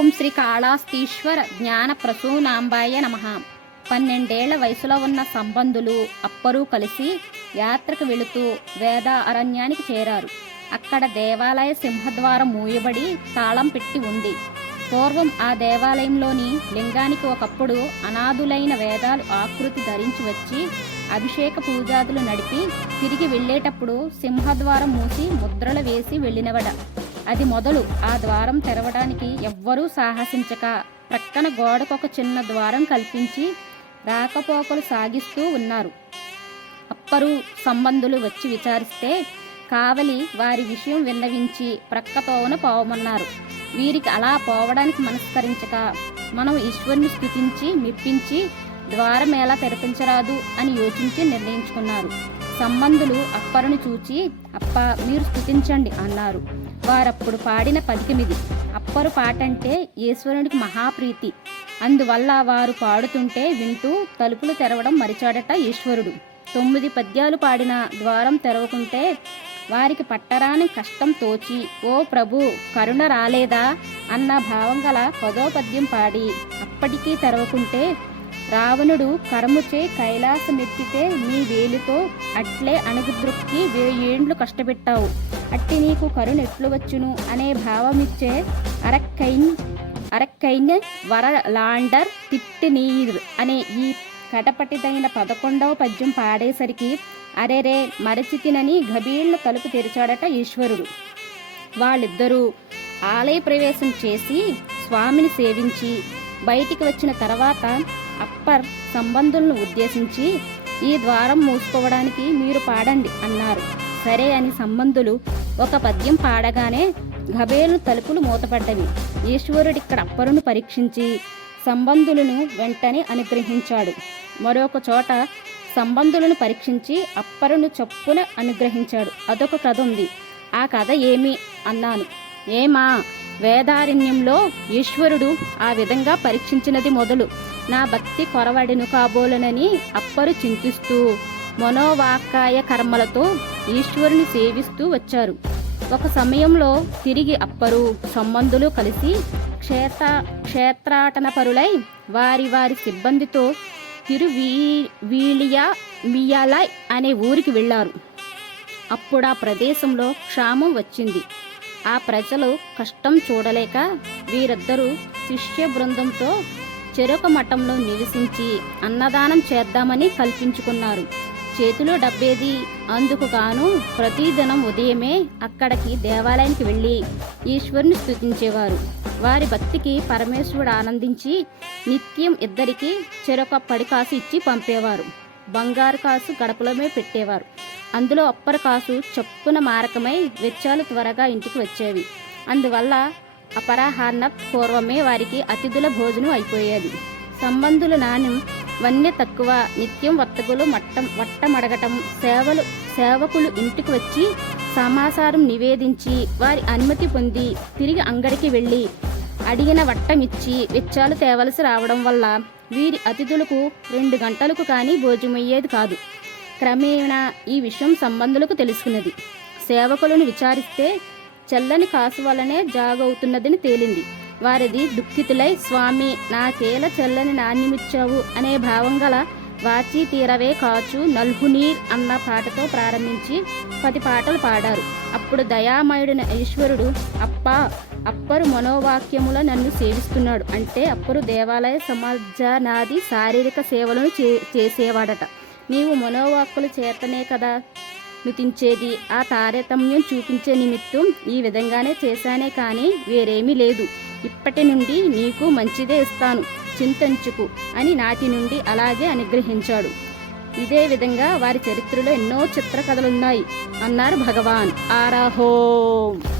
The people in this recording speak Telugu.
ఓం శ్రీ కాళాస్తీశ్వర జ్ఞాన ప్రసూనాంబాయ నమ. పన్నెండేళ్ళ వయసులో ఉన్న సంబంధులు అప్పరు కలిసి యాత్రకు వెళుతూ వేద అరణ్యానికి చేరారు. అక్కడ దేవాలయ సింహద్వారం మూయబడి తాళం పెట్టి ఉంది. పూర్వం ఆ దేవాలయంలోని లింగానికి ఒకప్పుడు అనాథులైన వేదాలు ఆకృతి ధరించి వచ్చి అభిషేక పూజాదులు నడిపి తిరిగి వెళ్ళేటప్పుడు సింహద్వారం మూసి ముద్రలు వేసి వెళ్ళినవడ అది మొదలు. ఆ ద్వారం తెరవడానికి ఎవ్వరూ సాహసించక ప్రక్కన గోడకొక చిన్న ద్వారం కల్పించి రాకపోకలు సాగిస్తూ ఉన్నారు. అప్పరు సంబంధులు వచ్చి విచారిస్తే కావలి వారి విషయం విన్నవించి ప్రక్కతోన పోవమన్నారు. వీరికి అలా పోవడానికి మనస్కరించక మనం ఈశ్వరుని స్థుతించి మెప్పించి ద్వారం ఎలా తెరపించరాదు అని యోచించి నిర్ణయించుకున్నారు. సంబంధులు అప్పరుని చూచి అప్ప మీరు స్థుతించండి అన్నారు. వారప్పుడు పాడిన పదికిమిది. అప్పరు పాటంటే ఈశ్వరునికి మహాప్రీతి. అందువల్ల వారు పాడుతుంటే వింటూ తలుపులు తెరవడం మరిచాడట ఈశ్వరుడు. తొమ్మిది పద్యాలు పాడిన ద్వారం తెరవకుంటే వారికి పట్టరాని కష్టం తోచి ఓ ప్రభు కరుణ రాలేదా? అన్న భావం గల పదో పద్యం పాడి అప్పటికీ తెరవకుంటే రావణుడు కరముచే కైలాసమెత్తితే నీ వేలుతో అట్లే అణుగుద్రుక్కి వేయేండ్లు కష్టపెట్టావు. అట్టి నీకు కరుణ ఎట్లు వచ్చును అనే భావమిచ్చే అరక్కైన్ అరక్కైన్ వర లాండర్ తిట్టి నీర్ అనే ఈ కటపటిదైన పదకొండవ పద్యం పాడేసరికి అరెరే మరచి తినని తలుపు తెరిచాడట ఈశ్వరుడు. వాళ్ళిద్దరూ ఆలయ ప్రవేశం చేసి స్వామిని సేవించి బయటికి వచ్చిన తర్వాత అప్పర్ సంబంధులను ఉద్దేశించి ఈ ద్వారం మూసుకోవడానికి మీరు పాడండి అన్నారు. సరే అని సంబంధులు ఒక పద్యం పాడగానే గబేలు తలుపులు మూతపడ్డవి. ఈశ్వరుడిక్కడ అప్పరును పరీక్షించి సంబంధులను వెంటనే అనుగ్రహించాడు. మరొక చోట సంబంధులను పరీక్షించి అప్పరును చొప్పున అనుగ్రహించాడు. అదొక కథ ఉంది. ఆ కథ ఏమి? అన్నాను. ఏమా? వేదారణ్యంలో ఈశ్వరుడు ఆ విధంగా పరీక్షించినది మొదలు. నా భక్తి కొరవడిను కాబోలనని అప్పరు చింతిస్తూ మనోవాకాయ కర్మలతో ఈశ్వరుని సేవిస్తూ వచ్చారు. ఒక సమయంలో తిరిగి అప్పరు సంబంధులు కలిసి క్షేత్ర క్షేత్రాటన పరులై వారి వారి సిబ్బందితో తిరువీ వీలియా మియాలై అనే ఊరికి వెళ్ళారు. అప్పుడు ఆ ప్రదేశంలో క్షామం వచ్చింది. ఆ ప్రజలు కష్టం చూడలేక వీరిద్దరూ శిష్య బృందంతో చెరొక మఠంలో నివసించి అన్నదానం చేద్దామని కల్పించుకున్నారు. చేతిలో డబ్బేది. అందుకు గాను ప్రతిదినం ఉదయమే అక్కడికి దేవాలయానికి వెళ్ళి ఈశ్వరుని స్థుతించేవారు వారి భక్తికి పరమేశ్వరుడు ఆనందించి నిత్యం ఇద్దరికి చెరొక పడి కాసు ఇచ్చి పంపేవారు. బంగారు కాసు గడపలోమే పెట్టేవారు. అందులో అప్పర కాసు చప్పున మారకమై వెచ్చాలు త్వరగా ఇంటికి వచ్చేవి. అందువల్ల అపరాహాన్న పూర్వమే వారికి అతిథుల భోజనం అయిపోయేది. సంబంధుల నాణ్యం వన్య తక్కువ నిత్యం వర్తకులు మట్టం వట్టమడగటం సేవలు సేవకులు ఇంటికి వచ్చి సమాచారం నివేదించి వారి అనుమతి పొంది తిరిగి అంగడికి వెళ్ళి అడిగిన వట్టమిచ్చి వెచ్చాలు తేవలసి రావడం వల్ల వీరి అతిథులకు రెండు గంటలకు కానీ భోజమయ్యేది కాదు. క్రమేణా ఈ విషయం సంబంధులకు తెలుసుకున్నది. సేవకులను విచారిస్తే చల్లని కాసు వల్లనే జాగవుతున్నదని తేలింది. వారిది దుఃఖితులై స్వామి నాకేల చల్లని నాణ్యమిచ్చావు? అనే భావం గల వాచి తీరవే కాచు నల్హునీర్ అన్న పాటతో ప్రారంభించి పది పాటలు పాడారు. అప్పుడు దయామయుడిన ఈశ్వరుడు అప్ప అప్పరు మనోవాక్యముల నన్ను సేవిస్తున్నాడు. అంటే అప్పరు దేవాలయ సమాజానాది శారీరక సేవలను చే చేసేవాడట. నీవు మనోవాక్కులు చేతనే కదా నుతించేది ఆ తారతమ్యం చూపించే నిమిత్తం ఈ విధంగానే చేశానే కానీ వేరేమీ లేదు. ఇప్పటి నుండి నీకు మంచిదే ఇస్తాను. చింతించుకు అని నాటి నుండి అలాగే అనుగ్రహించాడు. ఇదే విధంగా వారి చరిత్రలో ఎన్నో చిత్రకథలున్నాయి. అన్నారు భగవాన్. ఆరాహోం!